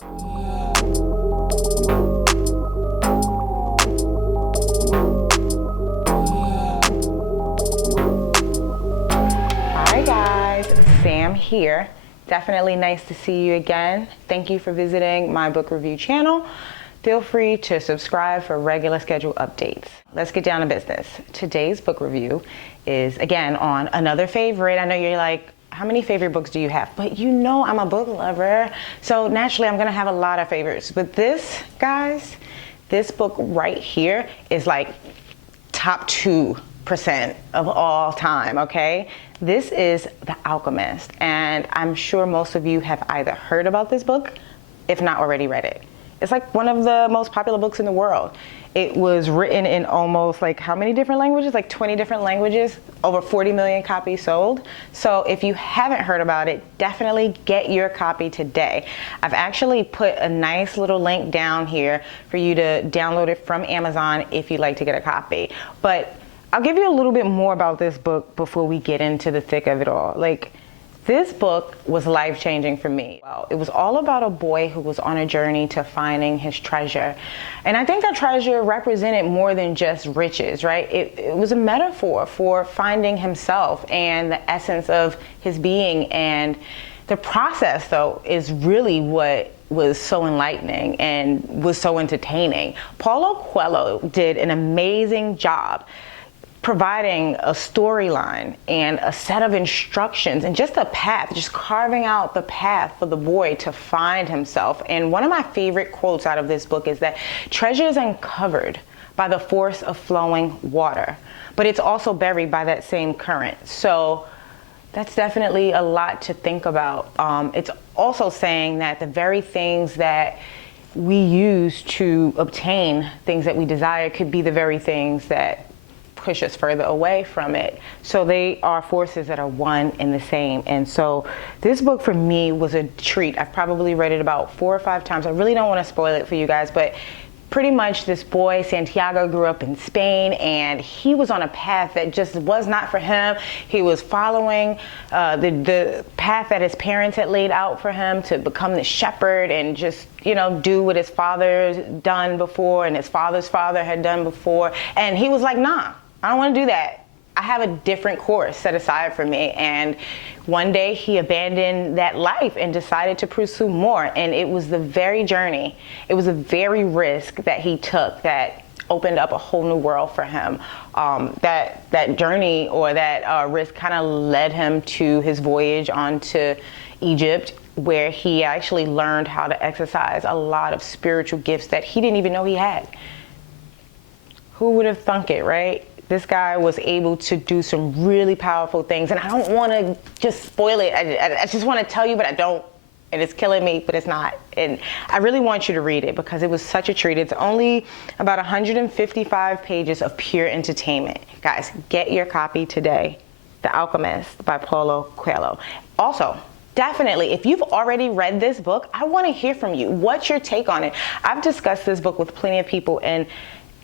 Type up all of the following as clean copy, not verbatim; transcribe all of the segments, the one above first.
Hi guys, Sam here. Definitely nice to see you again. Thank you for visiting my book review channel. Feel free to subscribe for regular schedule updates. Let's get down to business. Today's book review is again on another favorite. I know you're like, how many favorite books do you have? But you know I'm a book lover, so naturally I'm gonna have a lot of favorites. But this, guys, this book right here is like top 2% of all time, okay? This is The Alchemist, and I'm sure most of you have either heard about this book, if not already read it. It's like one of the most popular books in the world. It was written in almost like how many different languages? Like 20 different languages, over 40 million copies sold. So if you haven't heard about it, definitely get your copy today. I've actually put a nice little link down here for you to download it from Amazon if you'd like to get a copy. But I'll give you a little bit more about this book before we get into the thick of it all. Like, this book was life-changing for me. Well, it was all about a boy who was on a journey to finding his treasure. And I think that treasure represented more than just riches, right? It was a metaphor for finding himself and the essence of his being. And the process, though, is really what was so enlightening and was so entertaining. Paulo Coelho did an amazing job providing a storyline and a set of instructions and just a path, just carving out the path for the boy to find himself. And one of my favorite quotes out of this book is that treasure is uncovered by the force of flowing water, but it's also buried by that same current. So that's definitely a lot to think about. It's also saying that the very things that we use to obtain things that we desire could be the very things that push us further away from it. So they are forces that are one and the same. And so this book for me was a treat. I've probably read it about 4 or 5 times. I really don't want to spoil it for you guys, but pretty much this boy, Santiago, grew up in Spain, and he was on a path that just was not for him. He was following the path that his parents had laid out for him to become the shepherd and just, you know, do what his father's done before and his father's father had done before. And he was like, nah, I don't want to do that. I have a different course set aside for me. And one day he abandoned that life and decided to pursue more. And it was the very journey, it was a very risk that he took that opened up a whole new world for him. That journey or that risk kind of led him to his voyage onto Egypt, where he actually learned how to exercise a lot of spiritual gifts that he didn't even know he had. Who would have thunk it, right? This guy was able to do some really powerful things. And I don't want to just spoil it. I just want to tell you, but I don't. And it's killing me, but it's not. And I really want you to read it because it was such a treat. It's only about 155 pages of pure entertainment. Guys, get your copy today. The Alchemist by Paulo Coelho. Also, definitely, if you've already read this book, I want to hear from you. What's your take on it? I've discussed this book with plenty of people, and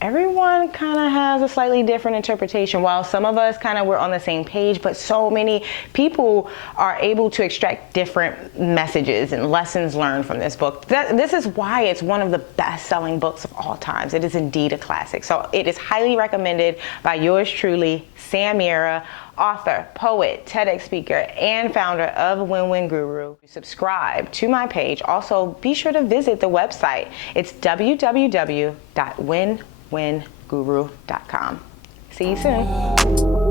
everyone kind of has a slightly different interpretation. While some of us kind of were on the same page, but so many people are able to extract different messages and lessons learned from this book. This is why it's one of the best-selling books of all times. It is indeed a classic. So it is highly recommended by yours truly, Sam Mira, author, poet, TEDx speaker, and founder of Win-Win Guru. Subscribe to my page. Also, be sure to visit the website. It's www.winwinguru.com. See you soon.